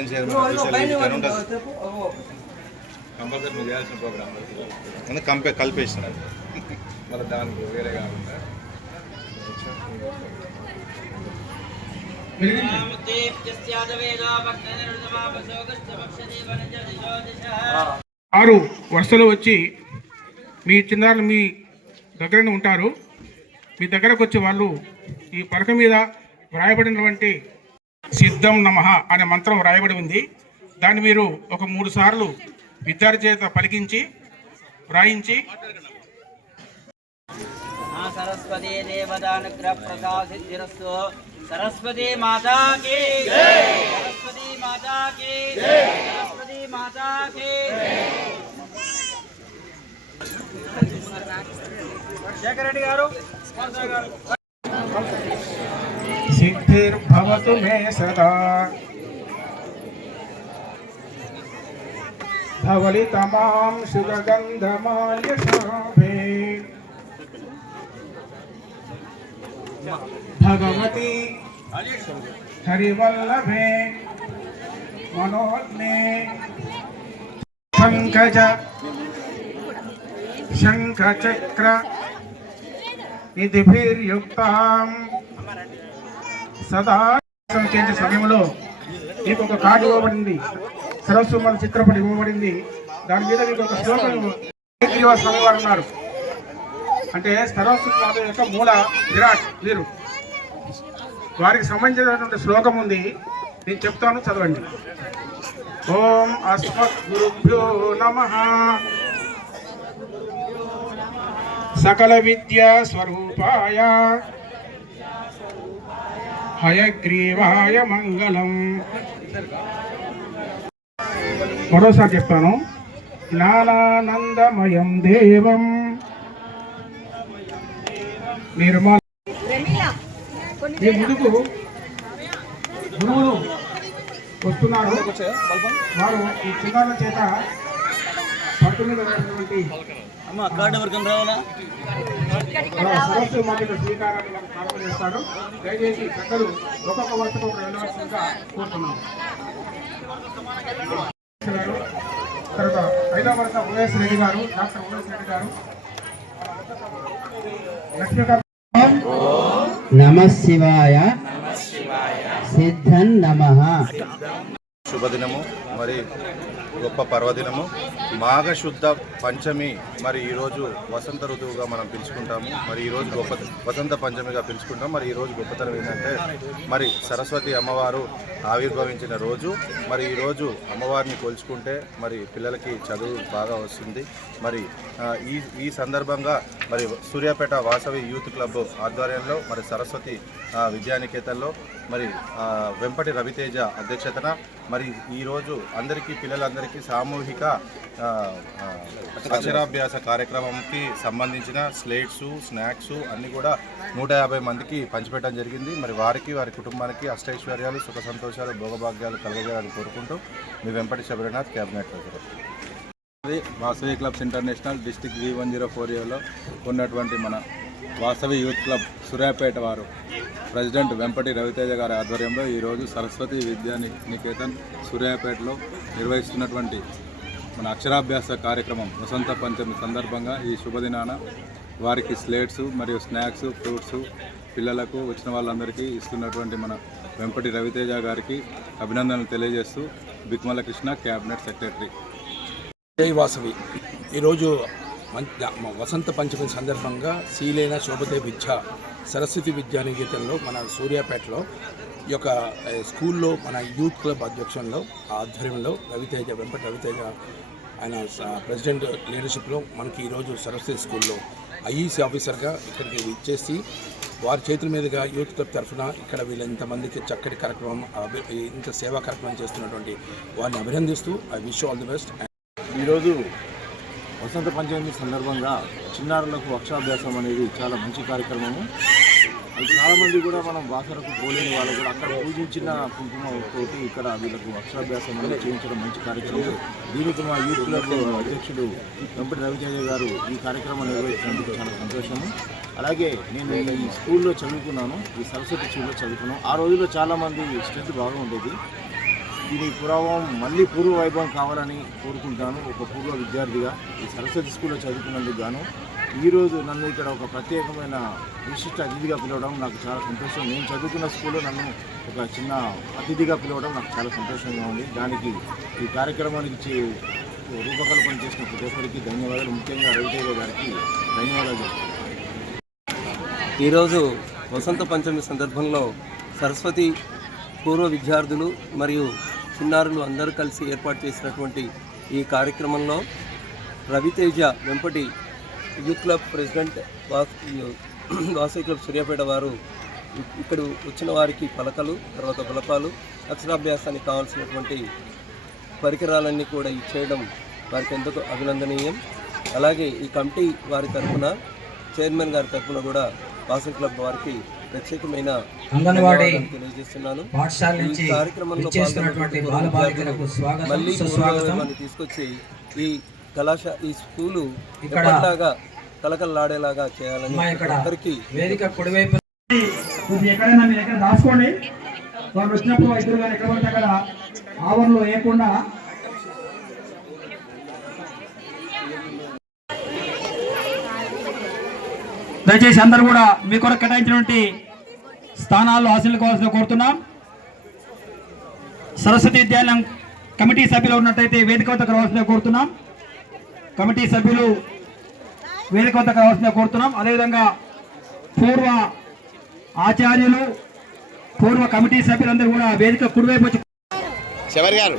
Village chairman compulsory మీరు చేయాల్సిన programme కలిపేసినారు మళ్ళీ దానికి వేరే కాకుండా ఆరు వరుసలు వచ్చి మీ చిన్నారులు మీ దగ్గరనే ఉంటారు. మీ దగ్గరకు వచ్చి వాళ్ళు ఈ పలక మీద వ్రాయబడినటువంటి సిద్ధం నమః అనే మంత్రం వ్రాయబడి ఉంది. దాన్ని మీరు ఒక 3 సార్లు విద్యార్థి చేత పలికించి వ్రాయించి సరస్వతి దేవదానుగ్రహ ప్రసాదిరస్తు. సరస్వతి మాతా కీ జై. సరస్వతి మాతా కీ జై. సరస్వతి మాతా కీ శేఖర్ రెడ్డి గారు సిద్ధిర్భవతు మే సదా ధవళితమాం సుగంధమాల్యశాభే భగవతి హరివల్లభే మనోజ్ఞే పంకజ శంఖచక్ర నిధిభిర్యుక్తాం సదా చేసే సమయంలో మీకు ఒక కార్డు ఇవ్వబడింది. సరస్సు మన చిత్రపటి ఇవ్వబడింది. దాని మీద మీకు ఒక శ్లోకం స్వామి వారు ఉన్నారు. అంటే సరస్వతి మాత యొక్క మూల విరాట్ వీరు. వారికి సంబంధించినటువంటి శ్లోకం ఉంది, నేను చెప్తాను, చదవండి. ఓం అస్మత్ గురుభ్యో నమః సకల విద్యా స్వరూపాయ హయగ్రీవాయ మంగళం. మరోసారి చెప్తాను. జ్ఞానానందమయం దేవం నిర్మల. ఈ ముందుకు గురువులు వస్తున్నారు. వారు ఈ చిన్నారుల చేత పట్టు మీద సరస్సు మాటలు స్వీకారాన్ని ప్రారంభం చేస్తారు. దయచేసి పెద్దలు ఒక్కొక్క వరుసకు వెళ్ళవలసిందిగా కోరుతున్నాం. తర్వాత 5వ వరుస ఓఎస్ రెడ్డి గారు, డాక్టర్ ఓఎస్ రెడ్డి గారు. లక్ష్మీకాంత్ నమః శివాయ సిద్ధం నమః. శుభదినము, మరి గొప్ప పర్వదినము, మాఘశుద్ధ పంచమి. మరి ఈరోజు వసంత ఋతువుగా మనం పిలుచుకుంటాము. మరి ఈరోజు వసంత పంచమిగా పిలుచుకుంటాం. మరి ఈరోజు గొప్పతనం ఏంటంటే మరి సరస్వతి అమ్మవారు ఆవిర్భవించిన రోజు. మరి ఈరోజు అమ్మవారిని కొలుచుకుంటే మరి పిల్లలకి చదువు బాగా వస్తుంది. మరి ఈ సందర్భంగా మరి సూర్యాపేట వాసవి యూత్ క్లబ్ ఆధ్వర్యంలో మరి సరస్వతి విద్యానికేతన్లో మరి వెంపటి రవితేజ అధ్యక్షతన మరి ఈరోజు పిల్లలందరికీ సామూహిక అక్షరాభ్యాస కార్యక్రమంకి సంబంధించిన స్లేట్స్, స్నాక్స్ అన్నీ కూడా 150 మందికి పంచిపెట్టడం జరిగింది. మరి వారికి, వారి కుటుంబానికి అష్టైశ్వర్యాలు, సుఖ సంతోషాలు, భోగభాగ్యాలు కలగజేయాలని కోరుకుంటూ మీ Vempati Sabarinath cabinet president. Vasavi clubs international district V104లో ఉన్నటువంటి మన వాసవి యూత్ క్లబ్ సూర్యాపేట వారు ప్రెసిడెంట్ వెంపటి రవితేజ గారి ఆధ్వర్యంలో ఈరోజు సరస్వతి విద్యానికేతన్ సూర్యాపేటలో నిర్వహిస్తున్నటువంటి మన అక్షరాభ్యాస కార్యక్రమం వసంత పంచమి సందర్భంగా ఈ శుభదినాన వారికి స్లేట్స్ మరియు స్నాక్స్, ఫ్రూట్స్ పిల్లలకు వచ్చిన వాళ్ళందరికీ ఇస్తున్నటువంటి మన వెంపటి రవితేజ గారికి అభినందనలు తెలియజేస్తూ బిక్మల కృష్ణ, క్యాబినెట్ సెక్రటరీ. జై వాసవి. ఈరోజు వసంత పంచమి సందర్భంగా శ్రీలేన శోభతే విద్య సరస్వతి విద్యానికేతన్లో మన సూర్యాపేటలో ఈ యొక్క స్కూల్లో మన యూత్ క్లబ్ ఆధ్వర్యంలో వెంపటి రవితేజ ఆయన ప్రెసిడెంట్ లీడర్షిప్లో మనకి ఈరోజు సరస్వతి స్కూల్లో ఐఈసీ ఆఫీసర్గా ఇక్కడికి ఇచ్చేసి వారి చేతుల మీదుగా యూత్ క్లబ్ తరఫున ఇక్కడ వీళ్ళ ఇంతమందికి చక్కటి కార్యక్రమం, ఇంత సేవా కార్యక్రమం చేస్తున్నటువంటి వారిని అభినందిస్తూ I wish all the best. ఈరోజు వసంత పంచమి సందర్భంగా చిన్నారులకు అక్షరాభ్యాసం అనేది చాలా మంచి కార్యక్రమము. చాలామంది కూడా మనం బాసరకు పోలేని వాళ్ళు కూడా అక్కడ పూజించిన కుంకుమతోటి ఇక్కడ వీళ్ళకు అక్షరాభ్యాసం అనేది చేయించడం మంచి కార్యక్రమం. దీనికి మా యూత్ క్లబ్ అధ్యక్షుడు వెంపటి రవితేజ గారు ఈ కార్యక్రమం నిర్వహించినందుకు చాలా సంతోషము. అలాగే నేను ఈ స్కూల్లో చదువుకున్నాను, ఈ సరస్వతి స్కూల్లో చదువుకున్నాను. ఆ రోజుల్లో చాలామంది స్ట్రెంత్ బాగా ఉండేది. దీని పురావం మళ్ళీ పూర్వ వైభవం కావాలని కోరుకుంటాను. ఒక పూర్వ విద్యార్థిగా ఈ సరస్వతి స్కూల్లో చదువుకున్నందుకు గాను ఈరోజు నన్ను ఇక్కడ ఒక ప్రత్యేకమైన విశిష్ట అతిథిగా పిలవడం నాకు చాలా సంతోషం. నేను చదువుకున్న స్కూల్లో నన్ను ఒక చిన్న అతిథిగా పిలవడం నాకు చాలా సంతోషంగా ఉంది. దానికి ఈ కార్యక్రమానికి రూపకల్పన చేసిన ప్రతి ఒక్కరికి ధన్యవాదాలు. ముఖ్యంగా రవితేజ గారికి ధన్యవాదాలు. ఈరోజు వసంత పంచమి సందర్భంలో సరస్వతి పూర్వ విద్యార్థులు మరియు చిన్నారులు అందరూ కలిసి ఏర్పాటు చేసినటువంటి ఈ కార్యక్రమంలో Raviteja Vempati youth club president Vasavi club Suryapet వారు ఇక్కడ వచ్చిన వారికి పలకలు, తర్వాత బలపాలు, అక్షరాభ్యాసానికి కావాల్సినటువంటి పరికరాలన్నీ కూడా ఇచ్చేయడం వారికి ఎంతో అభినందనీయం. అలాగే ఈ కమిటీ వారి తరఫున, చైర్మన్ గారి తరఫున కూడా వాసవి క్లబ్ వారికి ప్రత్యేకమైన తెలియజేస్తున్నాను. ఈ కార్యక్రమంలో మళ్ళీ తీసుకొచ్చి ఈ స్కూలు ఎప్పటిలాగా కలకలలాడేలాగా చేయాలని అందరికీ ఎక్కడైనా మీరు ఎక్కడ దాచుకోండి. వాళ్ళు వచ్చినప్పుడు ఇద్దరు గారు ఎక్కడ పడితే అక్కడ ఆవరణలో వేయకుండా దయచేసి అందరూ కూడా మీ కొరకు కేటాయించినటువంటి స్థానాల్లో ఆశీర్వదించుకోవాల్సిందిగా కోరుతున్నాం. సరస్వతి విద్యాలయం కమిటీ సభ్యులు ఉన్నట్టయితే వేదిక వద్దకు రావాల్సిందిగా కోరుతున్నాం. కమిటీ సభ్యులు వేదిక వద్దకు రావాల్సిందిగా కోరుతున్నాం. అదేవిధంగా పూర్వ ఆచార్యులు, పూర్వ కమిటీ సభ్యులందరూ కూడా వేదిక కుడివైపు వచ్చి శబరి గారు